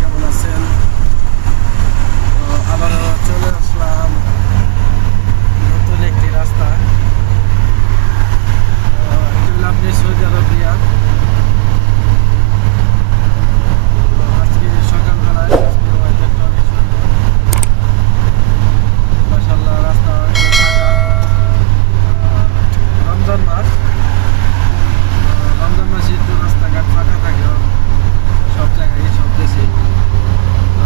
কেমন আছেন? তো আবারও চলে আসলাম নতুন একটি রাস্তা। আপনি সৌদি আরবিয়া আজকে সকালবেলায় ওয়েদারটা অনেক সুন্দর, মাশাআল্লাহ। রাস্তা রমজান মাসে একটু রাস্তাঘাট ফাঁকা থাকে সব জায়গায়, সব দেশে।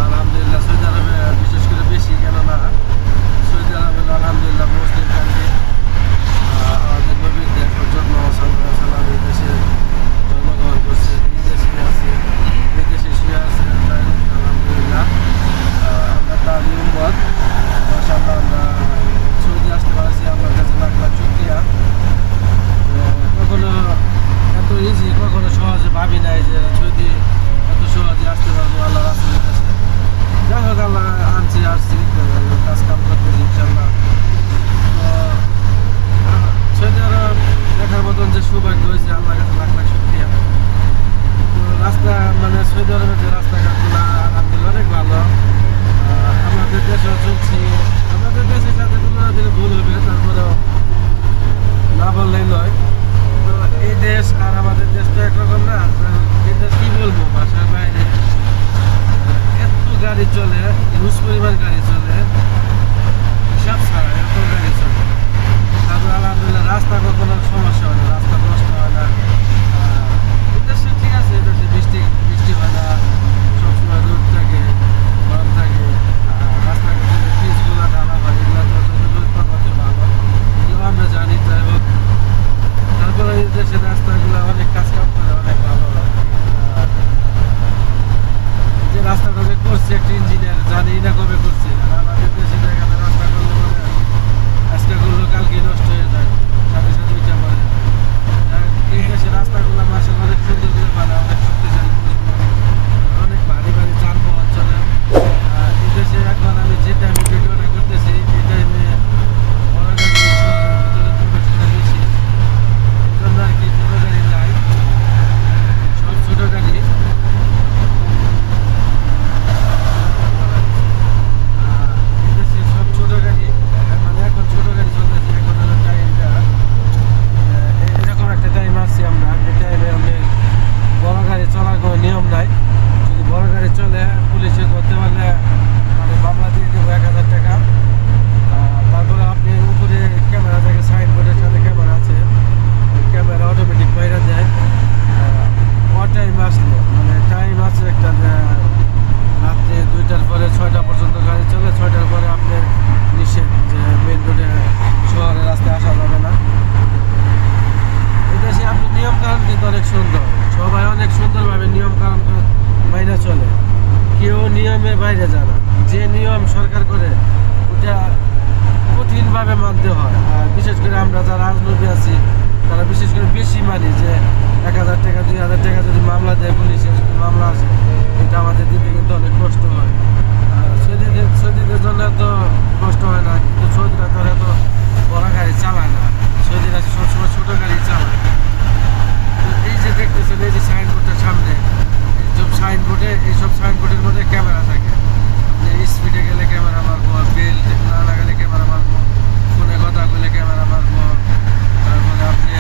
আলহামদুলিল্লাহ সৌদি আরবে বিশেষ করে বেশি, কেননা সৌদি আরবে আলহামদুলিল্লাহ মুসলিম কান্ট্রি। আমাদের নবীর দেশ, হযরত মুহাম্মদ সাল্লাল্লাহু আলাইহি ওয়াসাল্লাম এই দেশে জন্মগ্রহণ করছে, এই দেশে আছে, এই দেশে শুয়ে আছে। আলহামদুলিল্লাহ আমরা তার উম্মত। মাশাআল্লাহ আমরা সৌদি আসতে পারছি, আল্লাহর কাছে লাখ লাখ শুকরিয়া। কখনো এত ইজি, কখনো সহজে ভাবি নাই যে সৌদি এত সহজে আসতে পারবো আল্লাহ রাসূলের কাছে। যাই হোক, আল্লাহ আসছি, কাজ কাম করতেছি ইনশাআল্লাহ। তো সৌদি আরব দেখার মতন যে সৌভাগ্য হয়েছে, আল্লাহর কাছে লাখ লাখ শুকরিয়া। তো রাস্তা মানে সৌদি আরবের যে রাস্তাঘাটগুলো আলহামদুলিল্লাহ অনেক ভালো। আমাদের দেশেও চলছি, আমাদের দেশের সাথে তুলনা দিলে ভুল হবে, তারপরেও না বললেই নয়। তো এই দেশ আর আমাদের দেশ তো একরকম না। এই দেশ কি বলবো, বাসার বাইরে এত গাড়ি চলে, হিউজ পরিমাণ গাড়ি চলে, হিসাব ছাড়া এত গাড়ি চলে। তারপর আলহামদুলিল্লাহ রাস্তা কখনো সমস্যা হয় না, রাস্তা নষ্ট হয় না। এই দেশে ঠিক আছে, এই দেশে বৃষ্টি হয় না, সবসময় রোদ থাকে, গরম থাকে। রাস্তাঘাটে পিচগুলো ঢালা হয়, এগুলো তো রোদ পাওয়াতে ভালো, এগুলো আমরা জানি। যাই হোক, তারপরে এই দেশের রাস্তাগুলো অনেক কাজ কাম করে, অনেক ভালো। যে রাস্তাটা যে করছে একটা ইঞ্জিনিয়ার, জানি না কবে করছে। আর আমাদের দেশে জায়গাতে রাস্তা করলে পরে আজকে করলো কালকে নষ্ট হয়ে যায়, সাথে সাথে ওইটা পরে। এই দেশের রাস্তাগুলো মাশাআল্লাহ অনেক সুন্দর করে বানায়, অনেক শক্তিশালী, অনেক ভারী ভারী যানবাহন চলে। এই দেশে এখন আমি যে টাইমে ভিডিওটা করতেছি, এই টাইমে বড় গাড়ি ভিতরে প্রবেশ করে বেশি, এই জন্য আর কি বড় গাড়ি নাই, সব ছোট গাড়ি। সব ছোট গাড়ি, মানে এখন ছোট গাড়ি চলতেছে। এখন হলো টাইমটা এরকম একটা টাইম আসছি আমরা, যে টাইমে আমি বড় গাড়ি চলার কোনো নিয়ম নাই। যদি বড় গাড়ি চলে পুলিশে ধরতে পারলে মানে মামলা দিয়ে দেবো 1000 টাকা। তারপরে আপনি উপরে ক্যামেরা থাকে, সাইনবোর্ডের সাথে ক্যামেরা আছে, ক্যামেরা অটোমেটিক বাইরে দেয়। টাইম আসলো মানে টাইম আছে একটা, রাত্রে 2টার পরে 6টা পর্যন্ত গাড়ি চলে, 6টার পরে আপনার নিষেধ, যে মেন রোডে শহরের রাস্তায় আসা যাবে না। এই দেশে আপনি নিয়মকানুন কিন্তু অনেক সুন্দর, সবাই অনেক সুন্দরভাবে নিয়মকানুন মাইনে চলে, কেউ নিয়মের বাইরে যায় না। যে নিয়ম সরকার করে ওটা কঠিনভাবে মানতে হয়। আর বিশেষ করে আমরা যারা আজনবী আছি, তারা বিশেষ করে বেশি মানি, যে 1000 টাকা 2000 টাকা যদি মামলা দেয় পুলিশে, যদি মামলা আসে, এটা আমাদের দিতে কিন্তু অনেক কষ্ট হয়। সৌদিদের জন্য তো কষ্ট হয় না, কিন্তু সৌদিরা ধরে তো বড় গাড়ি চালায় না, সৌদিরা সবসময় ছোটো গাড়ি চালায়। তো এই যে দেখতেছেন, এই যে সাইনবোর্ডের সামনে, এইসব সাইনবোর্ডে, এইসব সাইনবোর্ডের মধ্যে ক্যামেরা থাকে। স্পিডে গেলে ক্যামেরা মারবো, বেল্ট না লাগালে ক্যামেরা মারবো, ফোনে কথা বলে ক্যামেরা মারবো। তারপরে আপনি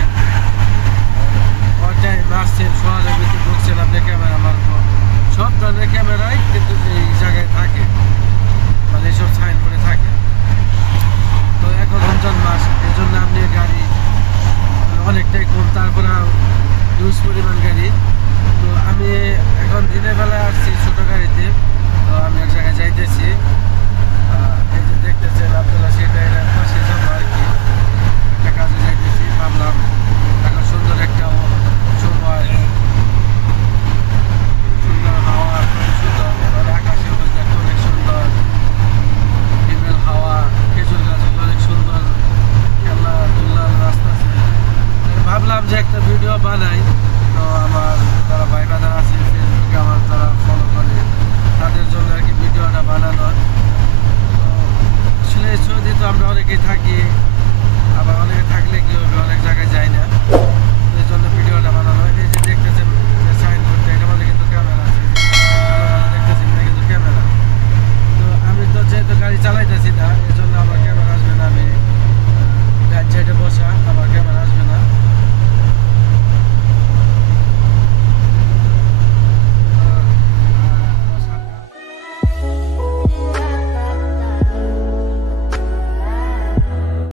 ওইটাই মারছেন, শহরের ভিতরে ঢুকছেন, আপনি ক্যামেরা মারবো। সব ধরনের ক্যামেরাই কিন্তু এই জায়গায় থাকে, মানে এইসব সাইনবোর্ডে থাকে। তো এখন রমজান মাস, এই জন্য আপনি গাড়ি অনেকটাই কম, তারপরে হিউজ পরিমাণ গাড়ি। তো আমি এখন দিনের বেলায় আসছি ছোটো গাড়িতে, তো আমি এক জায়গায় যাইতেছি। এই যে দেখতেছেন আপনারা, সেটাই পাশে যাবো আর কি, একটা কাজে যাইতেছি। ভাবলাম এখন সুন্দর একটা সময়, সুন্দর হাওয়া, সুন্দর আকাশে দেখতে অনেক সুন্দর, হিমেল হাওয়া, খেজুর গাছগুলো অনেক সুন্দর, খেলাধুলার রাস্তা আছে। ভাবলাম যে একটা ভিডিও বানাই। তো আমার যারা ভাই বাজার আছে ফেসবুকে, আমার যারা ফলো করে, তাদের জন্য আর কি ভিডিওটা বানানো। তো আসলে সৌদি তো আমরা অনেকেই থাকি, আবার অনেকে থাকলে কি হবে, অনেক জায়গায় যাই না, এই জন্য ভিডিওটা বানানো। এই যে দেখতেছেন যে সাইনবোর্ডটা, এটার মধ্যে কিন্তু ক্যামেরা আছে, দেখতেছেন চালাইতেছি না।